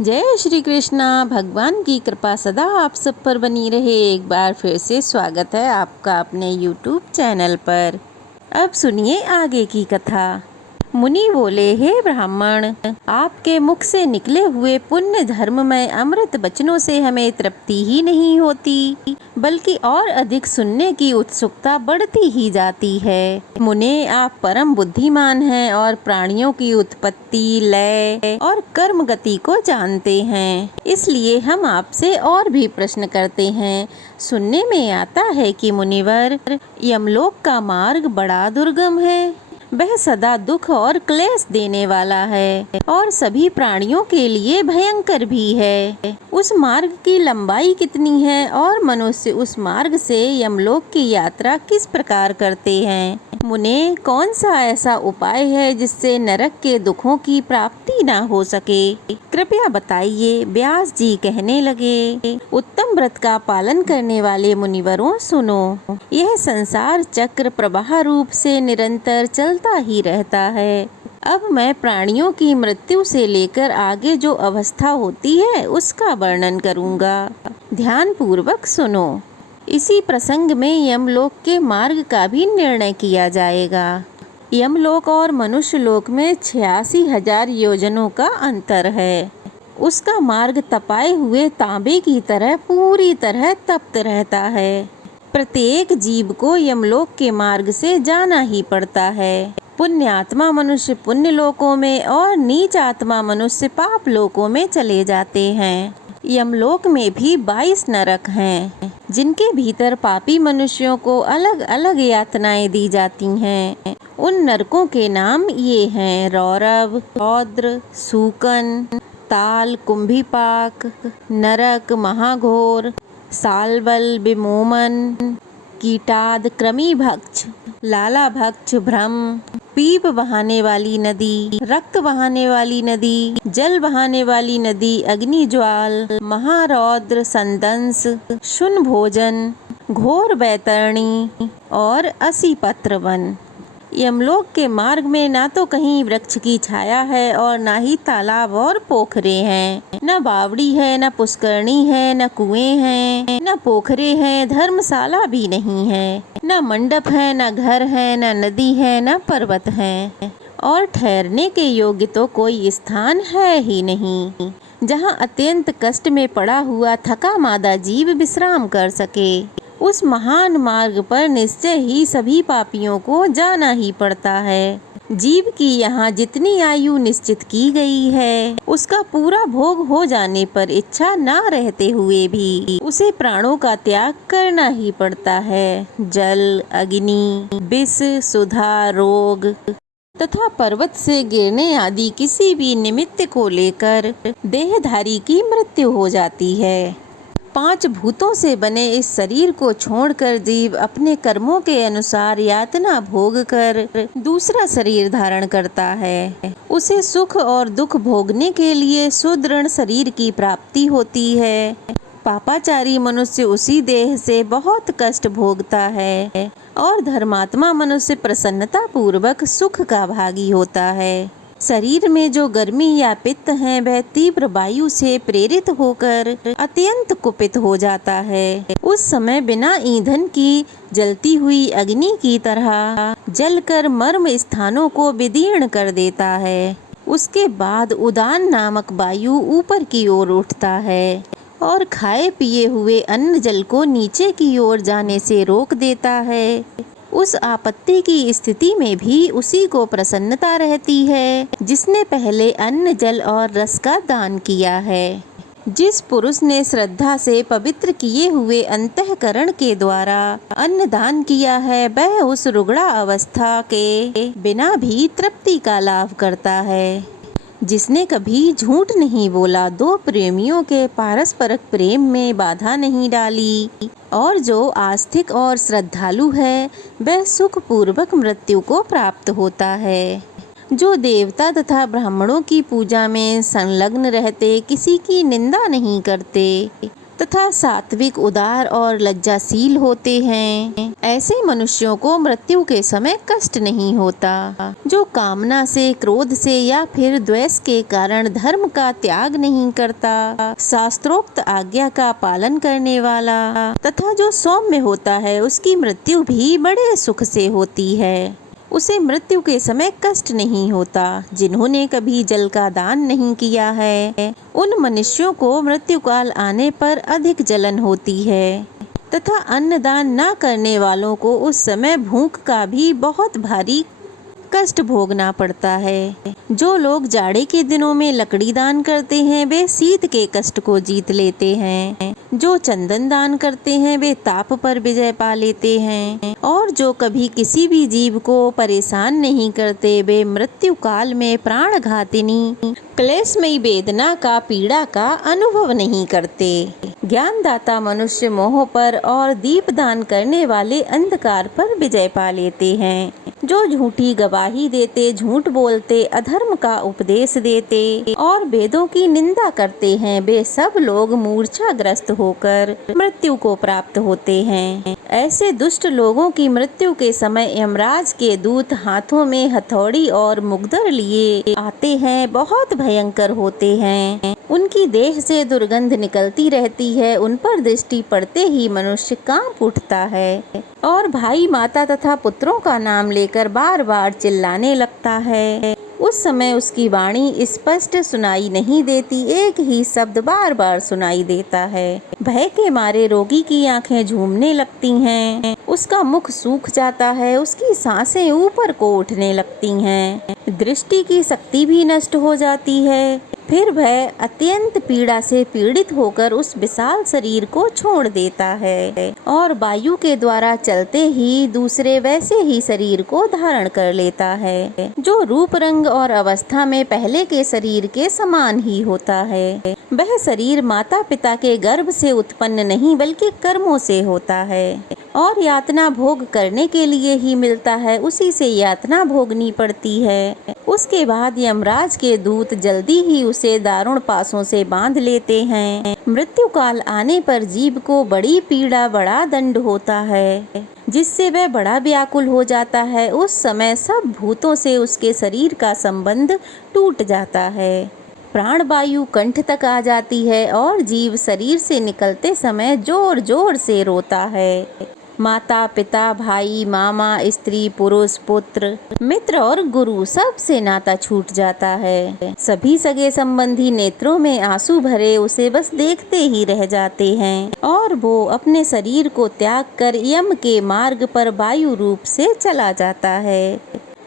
जय श्री कृष्णा। भगवान की कृपा सदा आप सब पर बनी रहे। एक बार फिर से स्वागत है आपका अपने YouTube चैनल पर। अब सुनिए आगे की कथा। मुनि बोले, हे ब्राह्मण, आपके मुख से निकले हुए पुण्य धर्ममय अमृत वचनों से हमें तृप्ति ही नहीं होती, बल्कि और अधिक सुनने की उत्सुकता बढ़ती ही जाती है। मुने, आप परम बुद्धिमान हैं और प्राणियों की उत्पत्ति, लय और कर्म गति को जानते हैं। इसलिए हम आपसे और भी प्रश्न करते हैं। सुनने में आता है कि मुनिवर, यमलोक का मार्ग बड़ा दुर्गम है। वह सदा दुख और क्लेश देने वाला है और सभी प्राणियों के लिए भयंकर भी है। उस मार्ग की लंबाई कितनी है और मनुष्य उस मार्ग से यमलोक की यात्रा किस प्रकार करते हैं? मुने, कौन सा ऐसा उपाय है जिससे नरक के दुखों की प्राप्ति ना हो सके? कृपया बताइए। व्यास जी कहने लगे, उत्तम व्रत का पालन करने वाले मुनिवरों, सुनो। यह संसार चक्र प्रवाह रूप से निरंतर चलता ही रहता है। अब मैं प्राणियों की मृत्यु से लेकर आगे जो अवस्था होती है उसका वर्णन करूंगा। ध्यान पूर्वक सुनो। इसी प्रसंग में यमलोक के मार्ग का भी निर्णय किया जाएगा। यमलोक और मनुष्य लोक में 86,000 योजनों का अंतर है। उसका मार्ग तपाए हुए तांबे की तरह पूरी तरह तप्त रहता है। प्रत्येक जीव को यमलोक के मार्ग से जाना ही पड़ता है। पुण्यात्मा मनुष्य पुण्य लोकों में और नीच आत्मा मनुष्य पाप लोकों में चले जाते हैं। यमलोक में भी 22 नरक हैं, जिनके भीतर पापी मनुष्यों को अलग अलग यातनाएं दी जाती हैं। उन नरकों के नाम ये हैं: रौरव, रौद्र, सूकन, ताल, कुंभीपाक, नरक, महाघोर, सालबल, विमोमन, कीटाद, कृमिभक्ष, लालाभक्ष, भ्रम, पीप बहाने वाली नदी, रक्त बहाने वाली नदी, जल बहाने वाली नदी, अग्निज्वाल, महारौद्र, संदंस, शुन भोजन, घोर बैतरणी और असीपत्र वन। यमलोक के मार्ग में ना तो कहीं वृक्ष की छाया है और ना ही तालाब और पोखरे हैं, न बावड़ी है, न पुष्करणी है, न कुएं हैं, न पोखरे हैं, धर्मशाला भी नहीं है, न मंडप है, न घर है, न नदी है, न पर्वत है, और ठहरने के योग्य तो कोई स्थान है ही नहीं जहाँ अत्यंत कष्ट में पड़ा हुआ थका मादा जीव विश्राम कर सके। उस महान मार्ग पर निश्चय ही सभी पापियों को जाना ही पड़ता है। जीव की यहाँ जितनी आयु निश्चित की गई है, उसका पूरा भोग हो जाने पर इच्छा ना रहते हुए भी उसे प्राणों का त्याग करना ही पड़ता है। जल, अग्नि, विष, सुधा, रोग तथा पर्वत से गिरने आदि किसी भी निमित्त को लेकर देहधारी की मृत्यु हो जाती है। 5 भूतों से बने इस शरीर को छोड़कर जीव अपने कर्मों के अनुसार यातना भोग कर दूसरा शरीर धारण करता है। उसे सुख और दुख भोगने के लिए सुदृढ़ शरीर की प्राप्ति होती है। पापाचारी मनुष्य उसी देह से बहुत कष्ट भोगता है और धर्मात्मा मनुष्य प्रसन्नता पूर्वक सुख का भागी होता है। शरीर में जो गर्मी या पित्त है वह तीव्र वायु से प्रेरित होकर अत्यंत कुपित हो जाता है। उस समय बिना ईंधन की जलती हुई अग्नि की तरह जलकर मर्म स्थानों को विदीर्ण कर देता है। उसके बाद उदान नामक वायु ऊपर की ओर उठता है और खाए पिए हुए अन्न जल को नीचे की ओर जाने से रोक देता है। उस आपत्ति की स्थिति में भी उसी को प्रसन्नता रहती है जिसने पहले अन्न, जल और रस का दान किया है। जिस पुरुष ने श्रद्धा से पवित्र किए हुए अंतःकरण के द्वारा अन्न दान किया है, वह उस रुग्णा अवस्था के बिना भी तृप्ति का लाभ करता है। जिसने कभी झूठ नहीं बोला, 2 प्रेमियों के पारस्परिक प्रेम में बाधा नहीं डाली और जो आस्तिक और श्रद्धालु है, वह सुख पूर्वक मृत्यु को प्राप्त होता है। जो देवता तथा ब्राह्मणों की पूजा में संलग्न रहते किसी की निंदा नहीं करते, तथा सात्विक, उदार और लज्जाशील होते हैं। ऐसे मनुष्यों को मृत्यु के समय कष्ट नहीं होता। जो कामना से, क्रोध से या फिर द्वेष के कारण धर्म का त्याग नहीं करता, शास्त्रोक्त आज्ञा का पालन करने वाला तथा जो सौम्य होता है, उसकी मृत्यु भी बड़े सुख से होती है। उसे मृत्यु के समय कष्ट नहीं होता। जिन्होंने कभी जल का दान नहीं किया है, उन मनुष्यों को मृत्यु काल आने पर अधिक जलन होती है तथा अन्न दान न करने वालों को उस समय भूख का भी बहुत भारी कष्ट भोगना पड़ता है। जो लोग जाड़े के दिनों में लकड़ी दान करते हैं, वे शीत के कष्ट को जीत लेते हैं। जो चंदन दान करते हैं, वे ताप पर विजय पा लेते हैं। और जो कभी किसी भी जीव को परेशान नहीं करते, वे मृत्यु काल में प्राणघातिनी क्लेशमयी वेदना का, पीड़ा का अनुभव नहीं करते। ज्ञानदाता मनुष्य मोह पर और दीप दान करने वाले अंधकार पर विजय पा लेते हैं। जो झूठी गवाही देते, झूठ बोलते, अधर्म का उपदेश देते और वेदों की निंदा करते हैं, वे सब लोग मूर्छाग्रस्त होकर मृत्यु को प्राप्त होते हैं। ऐसे दुष्ट लोगों की मृत्यु के समय यमराज के दूत हाथों में हथौड़ी और मुग्दर लिए आते हैं। बहुत भयंकर होते हैं। उनकी देह से दुर्गंध निकलती रहती है। उन पर दृष्टि पड़ते ही मनुष्य कांप उठता है और भाई, माता तथा पुत्रों का नाम लेकर बार बार चिल्लाने लगता है। उस समय उसकी वाणी स्पष्ट सुनाई नहीं देती, एक ही शब्द बार बार सुनाई देता है। भय के मारे रोगी की आंखें झूमने लगती हैं, उसका मुख सूख जाता है, उसकी सांसें ऊपर को उठने लगती हैं, दृष्टि की शक्ति भी नष्ट हो जाती है। फिर वह अत्यंत पीड़ा से पीड़ित होकर उस विशाल शरीर को छोड़ देता है और वायु के द्वारा चलते ही दूसरे वैसे ही शरीर को धारण कर लेता है, जो रूप, रंग और अवस्था में पहले के शरीर के समान ही होता है। वह शरीर माता पिता के गर्भ से उत्पन्न नहीं, बल्कि कर्मों से होता है और यातना भोग करने के लिए ही मिलता है। उसी से यातना भोगनी पड़ती है। उसके बाद यमराज के दूत जल्दी ही उसे दारुण पासों से बांध लेते हैं। मृत्यु काल आने पर जीव को बड़ी पीड़ा, बड़ा दंड होता है, जिससे वह बड़ा व्याकुल हो जाता है। उस समय सब भूतों से उसके शरीर का संबंध टूट जाता है। प्राण वायु कंठ तक आ जाती है और जीव शरीर से निकलते समय जोर जोर से रोता है। माता पिता, भाई, मामा, स्त्री, पुरुष, पुत्र, मित्र और गुरु सब से नाता छूट जाता है। सभी सगे संबंधी नेत्रों में आंसू भरे उसे बस देखते ही रह जाते हैं और वो अपने शरीर को त्याग कर यम के मार्ग पर वायु रूप से चला जाता है।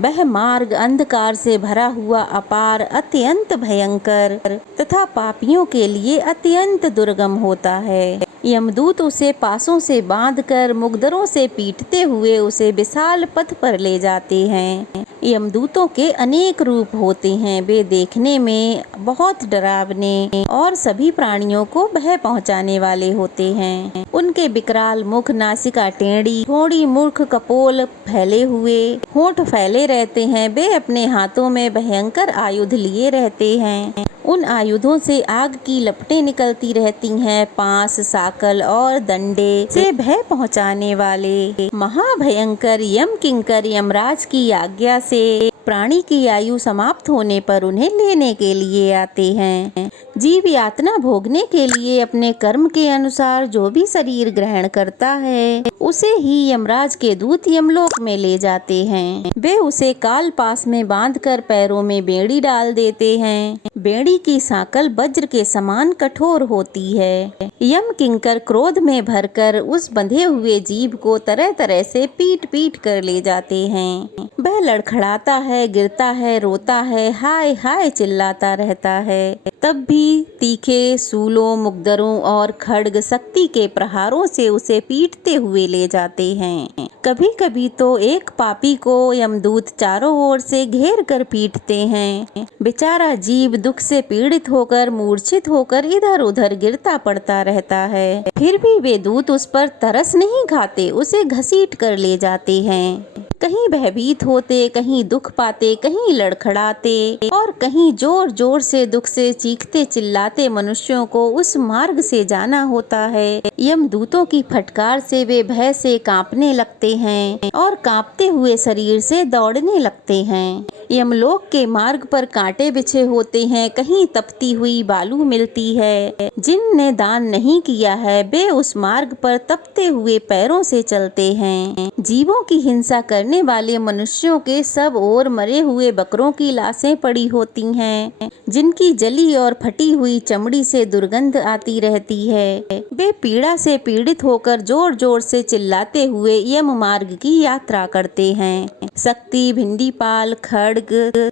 वह मार्ग अंधकार से भरा हुआ, अपार, अत्यंत भयंकर तथा पापियों के लिए अत्यंत दुर्गम होता है। यमदूत उसे पासों से बांधकर मुग्दरों से पीटते हुए उसे विशाल पथ पर ले जाते हैं। यमदूतों के अनेक रूप होते हैं। वे देखने में बहुत डरावने और सभी प्राणियों को भय पहुंचाने वाले होते हैं। उनके विकराल मुख, नासिका टेढ़ी, थोड़ी मुख, कपोल फैले हुए, होंठ फैले रहते हैं। वे अपने हाथों में भयंकर आयुध लिए रहते हैं। उन आयुधों से आग की लपटें निकलती रहती हैं। पास, साकल और दंडे से भय पहुंचाने वाले महाभयंकर यम किंकर यमराज की आज्ञा से प्राणी की आयु समाप्त होने पर उन्हें लेने के लिए आते हैं। जीव यातना भोगने के लिए अपने कर्म के अनुसार जो भी शरीर ग्रहण करता है, उसे ही यमराज के दूत यमलोक में ले जाते हैं। वे उसे काल पास में बांधकर पैरों में बेड़ी डाल देते हैं। बेड़ी की सांकल वज्र के समान कठोर होती है। यम किंकर क्रोध में भरकर उस बंधे हुए जीव को तरह तरह से पीट पीट कर ले जाते हैं। वह लड़खड़ाता है, गिरता है, रोता है, हाय हाय चिल्लाता रहता है। तब भी तीखे सूलों, मुग्दरों और खड्ग शक्ति के प्रहारों से उसे पीटते हुए ले जाते हैं। कभी कभी तो एक पापी को यमदूत चारों ओर से घेर कर पीटते हैं। बेचारा जीव दुख से पीड़ित होकर, मूर्छित होकर इधर उधर गिरता पड़ता रहता है। फिर भी वे दूत उस पर तरस नहीं खाते, उसे घसीट कर ले जाते हैं। कहीं भयभीत होते, कहीं दुख पाते, कहीं लड़खड़ाते और कहीं जोर जोर से दुख से चीखते चिल्लाते मनुष्यों को उस मार्ग से जाना होता है। यमदूतों की फटकार से वे भय से कांपने लगते हैं और कांपते हुए शरीर से दौड़ने लगते हैं। यमलोक के मार्ग पर कांटे बिछे होते हैं, कहीं तपती हुई बालू मिलती है। जिनने दान नहीं किया है वे उस मार्ग पर तपते हुए पैरों से चलते हैं। जीवों की हिंसा करने वाले मनुष्यों के सब ओर मरे हुए बकरों की लाशें पड़ी होती हैं, जिनकी जली और फटी हुई चमड़ी से दुर्गंध आती रहती है। वे पीड़ा से पीड़ित होकर जोर जोर से चिल्लाते हुए यम मार्ग की यात्रा करते हैं। शक्ति, भिंडीपाल, खड्ग,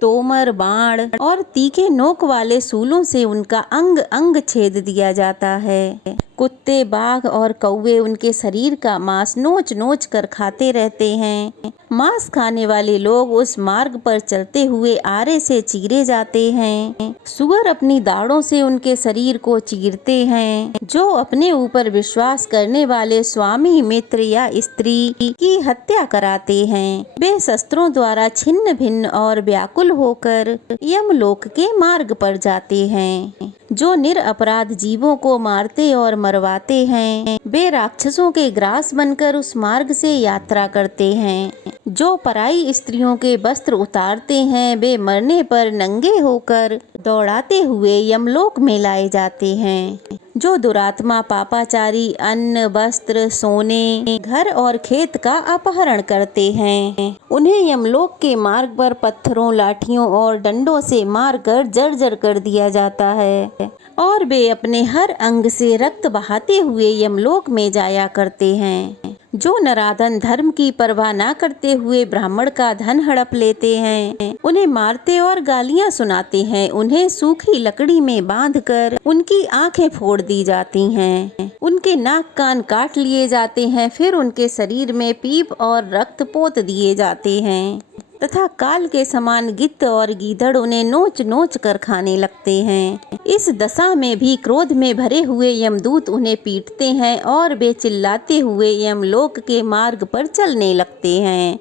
तोमर, बाण और तीखे नोक वाले सूलों से उनका अंग अंग छेद दिया जाता है। कुत्ते, बाघ और कौवे उनके शरीर का मांस नोच नोच कर खाते रहते हैं। मांस खाने वाले लोग उस मार्ग पर चलते हुए आरे से चीरे जाते हैं। सुअर अपनी दाढ़ों से उनके शरीर को चीरते हैं। जो अपने ऊपर विश्वास करने वाले स्वामी, मित्र या स्त्री की हत्या कराते हैं वे शस्त्रों द्वारा छिन्न भिन्न और व्याकुल होकर यमलोक के मार्ग पर जाते हैं। जो निरपराध जीवों को मारते और मरवाते हैं वे राक्षसों के ग्रास बनकर उस मार्ग से यात्रा करते हैं। जो पराई स्त्रियों के वस्त्र उतारते हैं वे मरने पर नंगे होकर दौड़ाते हुए यमलोक में लाए जाते हैं। जो दुरात्मा पापाचारी अन्न, वस्त्र, सोने, घर और खेत का अपहरण करते हैं उन्हें यमलोक के मार्ग पर पत्थरों, लाठियों और डंडों से मारकर जर्जर कर दिया जाता है और वे अपने हर अंग से रक्त बहाते हुए यमलोक में जाया करते हैं। जो नराधन धर्म की परवाह न करते हुए ब्राह्मण का धन हड़प लेते हैं उन्हें मारते और गालियां सुनाते हैं। उन्हें सूखी लकड़ी में बांधकर उनकी आंखें फोड़ दी जाती हैं। उनके नाक कान काट लिए जाते हैं, फिर उनके शरीर में पीप और रक्त पोत दिए जाते हैं तथा काल के समान गिद्ध और गीदड़ उन्हें नोच नोच कर खाने लगते हैं। इस दशा में भी क्रोध में भरे हुए यमदूत उन्हें पीटते हैं और वे चिल्लाते हुए यमलोक के मार्ग पर चलने लगते हैं।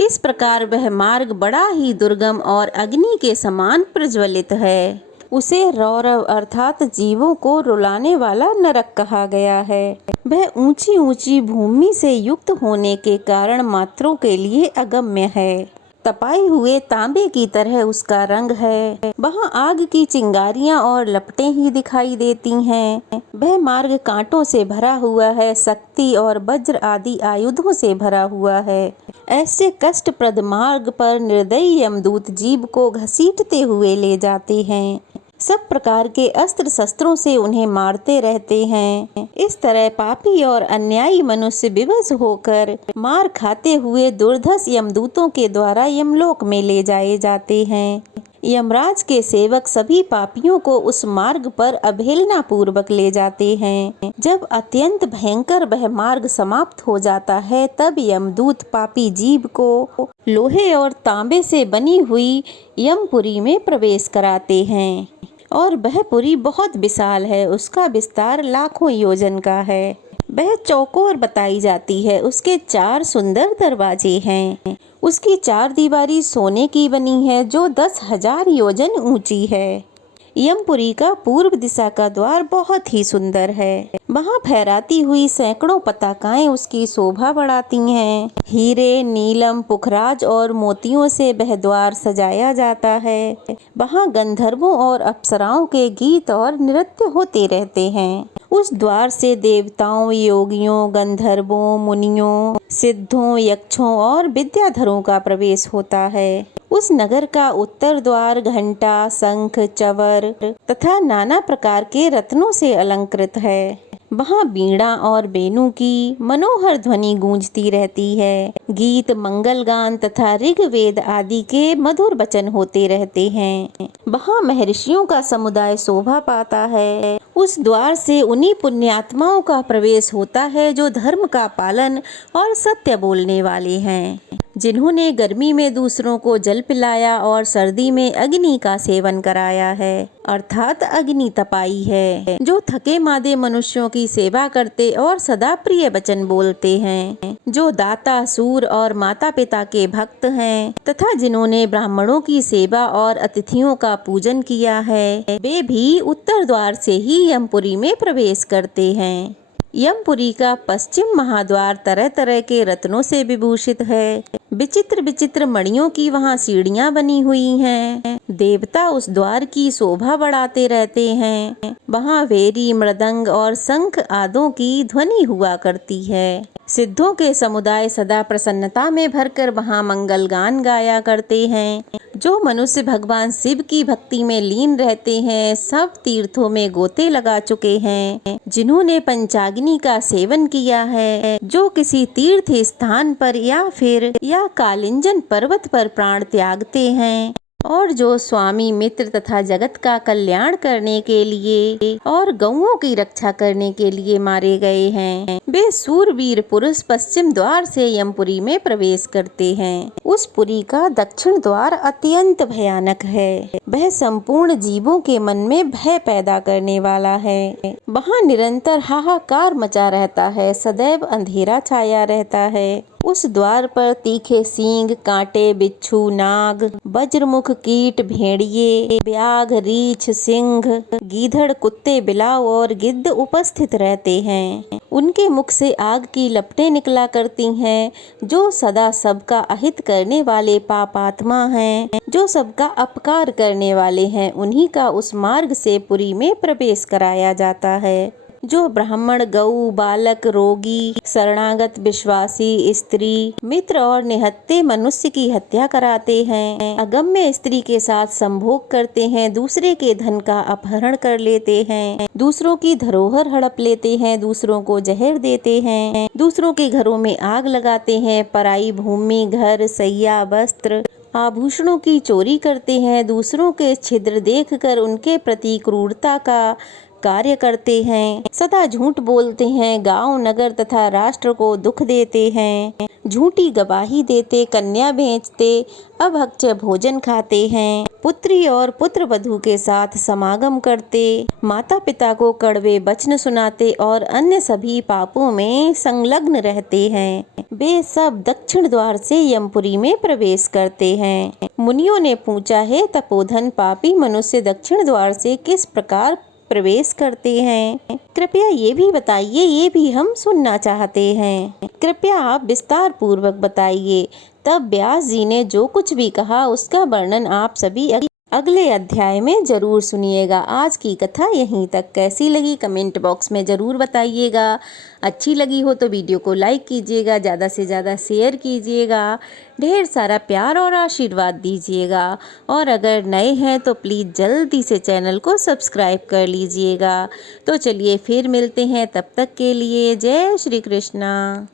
इस प्रकार वह मार्ग बड़ा ही दुर्गम और अग्नि के समान प्रज्वलित है। उसे रौरव अर्थात जीवों को रुलाने वाला नरक कहा गया है। वह ऊंची ऊंची भूमि से युक्त होने के कारण मात्रों के लिए अगम्य है। तपाए हुए तांबे की तरह उसका रंग है। वहाँ आग की चिंगारियाँ और लपटें ही दिखाई देती हैं। वह मार्ग कांटों से भरा हुआ है, शक्ति और वज्र आदि आयुधों से भरा हुआ है। ऐसे कष्टप्रद मार्ग पर निर्दयी यमदूत जीव को घसीटते हुए ले जाते हैं। सब प्रकार के अस्त्र शस्त्रों से उन्हें मारते रहते हैं। इस तरह पापी और अन्यायी मनुष्य विवश होकर मार खाते हुए दुर्धर्ष यमदूतों के द्वारा यमलोक में ले जाए जाते हैं। यमराज के सेवक सभी पापियों को उस मार्ग पर अवहेलना पूर्वक ले जाते हैं। जब अत्यंत भयंकर वह मार्ग समाप्त हो जाता है तब यमदूत पापी जीव को लोहे और तांबे से बनी हुई यमपुरी में प्रवेश कराते हैं और वह पुरी बहुत विशाल है। उसका विस्तार लाखों योजन का है। वह चौकोर बताई जाती है। उसके 4 सुंदर दरवाजे हैं। उसकी 4 दीवारी सोने की बनी है जो 10,000 योजन ऊंची है। यमपुरी का पूर्व दिशा का द्वार बहुत ही सुंदर है। वहाँ फहराती हुई सैकड़ों पताकाएं उसकी शोभा बढ़ाती हैं। हीरे, नीलम, पुखराज और मोतियों से वह द्वार सजाया जाता है। वहाँ गंधर्वों और अप्सराओं के गीत और नृत्य होते रहते हैं। उस द्वार से देवताओं, योगियों, गंधर्वों, मुनियों, सिद्धों, यक्षों और विद्याधरों का प्रवेश होता है। उस नगर का उत्तर द्वार घंटा, शंख, चवर तथा नाना प्रकार के रत्नों से अलंकृत है। वहाँ बीड़ा और बेनू की मनोहर ध्वनि गूंजती रहती है। गीत, मंगल गान तथा ऋग्वेद आदि के मधुर वचन होते रहते हैं। वहाँ महर्षियों का समुदाय शोभा पाता है। उस द्वार से उन्हीं पुण्यात्माओं का प्रवेश होता है जो धर्म का पालन और सत्य बोलने वाले हैं। जिन्होंने गर्मी में दूसरों को जल पिलाया और सर्दी में अग्नि का सेवन कराया है, अर्थात अग्नि तपाई है। जो थके मादे मनुष्यों की सेवा करते और सदा प्रिय वचन बोलते हैं, जो दाता, सूर और माता पिता के भक्त हैं तथा जिन्होंने ब्राह्मणों की सेवा और अतिथियों का पूजन किया है, वे भी उत्तर द्वार से ही यमपुरी में प्रवेश करते हैं। यमपुरी का पश्चिम महाद्वार तरह तरह के रत्नों से विभूषित है। विचित्र विचित्र मणियों की वहाँ सीढ़ियाँ बनी हुई हैं। देवता उस द्वार की शोभा बढ़ाते रहते हैं। वहाँ वेरी, मृदंग और शंख आदों की ध्वनि हुआ करती है। सिद्धों के समुदाय सदा प्रसन्नता में भरकर वहाँ मंगल गान गाया करते हैं। जो मनुष्य भगवान शिव की भक्ति में लीन रहते हैं, सब तीर्थों में गोते लगा चुके हैं। जिन्होंने पंचाग्नि का सेवन किया है, जो किसी तीर्थ स्थान पर या कालिंजन पर्वत पर प्राण त्यागते हैं, और जो स्वामी मित्र तथा जगत का कल्याण करने के लिए और गौओं की रक्षा करने के लिए मारे गए हैं, वे सूरवीर पुरुष पश्चिम द्वार से यमपुरी में प्रवेश करते हैं। उस पुरी का दक्षिण द्वार अत्यंत भयानक है। वह संपूर्ण जीवों के मन में भय पैदा करने वाला है। वहाँ निरंतर हाहाकार मचा रहता है, सदैव अंधेरा छाया रहता है। उस द्वार पर तीखे सींग, कांटे, बिच्छू, नाग, वज्रमुख कीट, भेड़िए, व्याघ, रीछ, सिंह, गीधड़, कुत्ते, बिलाव और गिद्ध उपस्थित रहते हैं। उनके मुख से आग की लपटें निकला करती हैं। जो सदा सबका अहित करने वाले पापात्मा हैं, जो सबका अपकार करने वाले हैं, उन्हीं का उस मार्ग से पुरी में प्रवेश कराया जाता है। जो ब्राह्मण, गऊ, बालक, रोगी, शरणागत, विश्वासी, स्त्री, मित्र और निहत्थे मनुष्य की हत्या कराते हैं, अगम्य स्त्री के साथ संभोग करते हैं, दूसरे के धन का अपहरण कर लेते हैं, दूसरों की धरोहर हड़प लेते हैं, दूसरों को जहर देते हैं, दूसरों के घरों में आग लगाते हैं, पराई भूमि, घर, सैया, वस्त्र, आभूषणों की चोरी करते हैं, दूसरों के छिद्र देखकर उनके प्रति क्रूरता का कार्य करते हैं, सदा झूठ बोलते हैं, गांव, नगर तथा राष्ट्र को दुख देते हैं, झूठी गवाही देते, कन्या बेचते, अभक्ष्य भोजन खाते हैं, पुत्री और पुत्र वधू के साथ समागम करते, माता पिता को कड़वे वचन सुनाते और अन्य सभी पापों में संलग्न रहते हैं। वे सब दक्षिण द्वार से यमपुरी में प्रवेश करते हैं। मुनियों ने पूछा है, तपोधन पापी मनुष्य दक्षिण द्वार से किस प्रकार प्रवेश करते हैं? कृपया ये भी बताइए, ये भी हम सुनना चाहते हैं। कृपया आप विस्तार पूर्वक बताइए। तब व्यास जी ने जो कुछ भी कहा उसका वर्णन आप सभी अगले अध्याय में जरूर सुनिएगा। आज की कथा यहीं तक। कैसी लगी कमेंट बॉक्स में ज़रूर बताइएगा। अच्छी लगी हो तो वीडियो को लाइक कीजिएगा, ज़्यादा से ज़्यादा शेयर कीजिएगा, ढेर सारा प्यार और आशीर्वाद दीजिएगा। और अगर नए हैं तो प्लीज़ जल्दी से चैनल को सब्सक्राइब कर लीजिएगा। तो चलिए फिर मिलते हैं, तब तक के लिए जय श्री कृष्णा।